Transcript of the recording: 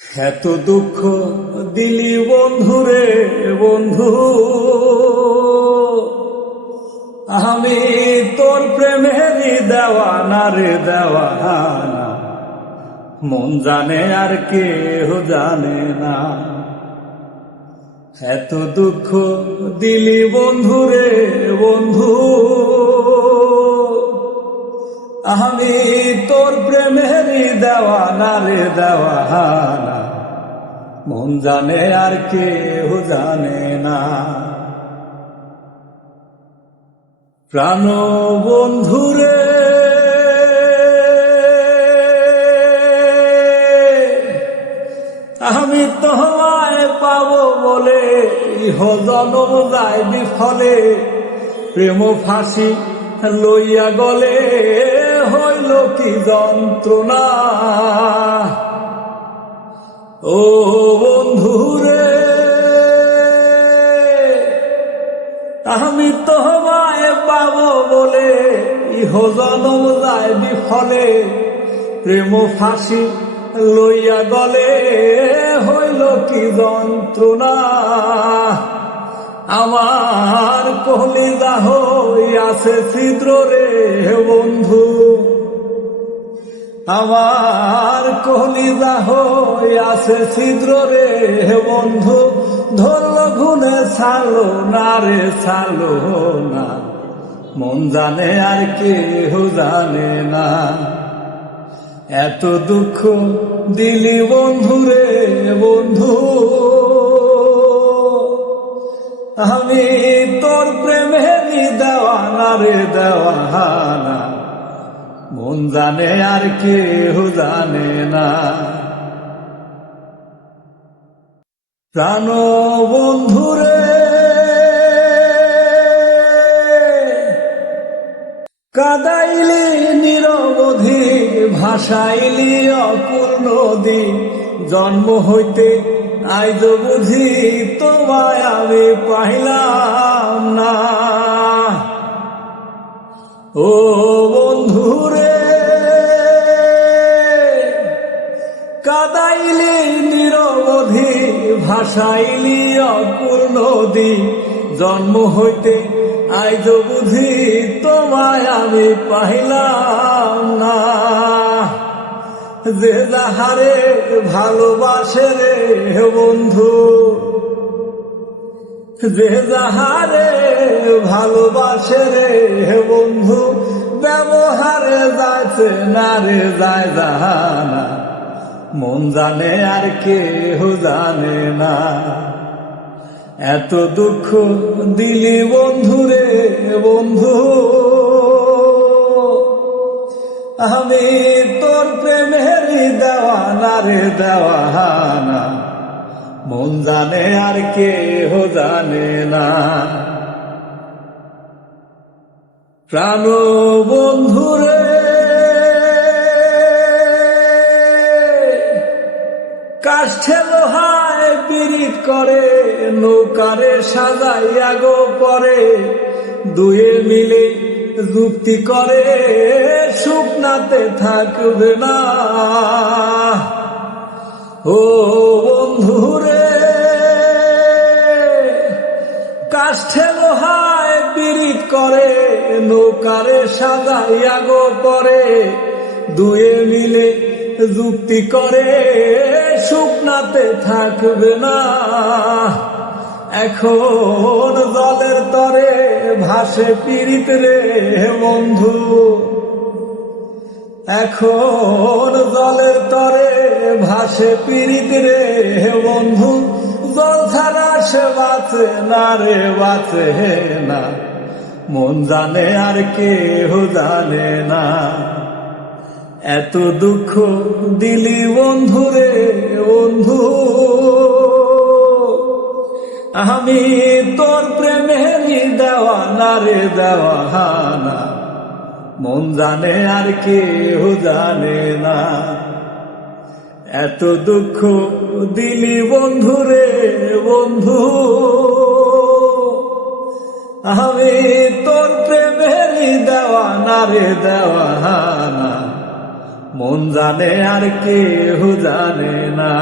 এত দুঃখ দিলি বন্ধুরে বন্ধু, আমি তোর প্রেমেরই দেওয়ানা রে দেওয়ানা, মন জানে আর কেহ জানে না। এত দুঃখ দিলি বন্ধুরে বন্ধু, আমি তোর প্রেমেরই দেওয়ানা রে দেওয়ানা, মন জানে আর কেহ জানে না। প্রাণ বন্ধুরে আমি তোমায় পাবো বলে ইহ জনম যায় বিফলে, প্রেম ফাঁসি লইয়া গলে হইল কি যন্ত্রণা। ও বন্ধুরে আমি তোমায় পাবো বলে ইহ জনম যায় বিফলে, প্রেম ফাঁসি লইয়া গলে হইল কি যন্ত্রণা। আমার কলিজা হইয়াছে ছিদ্র রে বন্ধু, আমার কলিজা হইয়াছে ছিদ্র রে বন্ধু, ধরল ঘুনে ছালো না রে ছালো না, মন জানে আর কেহ জানে না। এত দুঃখ দিলি বন্ধুরে বন্ধু, আমি তোর প্রেমেরই দেওয়ানা রে দেওয়ানা, মন জানে আর কেহ জানে না। প্রাণ বন্ধুরে কাদাইলি নিরবধি, ভাসাইলি অকুল নদী, জন্ম হইতে আইজ বুঝি তোমায় আমি পাইলাম না। ও বন্ধুরে কাদাইলি নিরবধি, ভাসাইলি অকুল নদী, জন্ম হইতে আইজ বুঝি তোমায় আমি পাইলাম না। যে যাহারে ভালোবাসে রে বন্ধু, যে যাহারে ভালোবাসে রে বন্ধু, ব্যবহারে যাচ্ছে না রে যায় জানা, মন জানে আর কেহ জানে না। এত দুঃখ দিলি বন্ধুরে বন্ধু, আমি তোর প্রেমেরই দেওয়ানা রে দেওয়ানা, মন জানে আর কেহ জানে না। প্রাণ বন্ধুরে কাষ্ঠে লোহায় পিরিত করে, নৌকারে সাজাইয়া গো পরে, দুয়ে মিলে যুক্তি করে শুকনাতে থাকবে না। ও বন্ধুরে কাষ্ঠে লোহায় পিরিত করে, নৌকারে সাজাইয়া গো পরে, দুয়ে মিলে যুক্তি করে শুকনাতে থাকবে না। এখন জলের তরে ভাসে পীড়িত রে বন্ধু, এখন জলের তরে ভাসে পীড়িত রে বন্ধু, জল ছাড়া সে বাঁচে না রে বাঁচে না, মন জানে আর কেহ জানে না। এত দুঃখ দিলি বন্ধুরে বন্ধু, আমি তোর প্রেমেরই দেওয়ানা রে দেওয়ানা, মন জানে আর কেহ জানে না। এত দুঃখ দিলি বন্ধুরে বন্ধু, আমি তোর প্রেমেরই দেওয়ানা রে দেওয়ানা, মন জানে আর কেউ জানে না।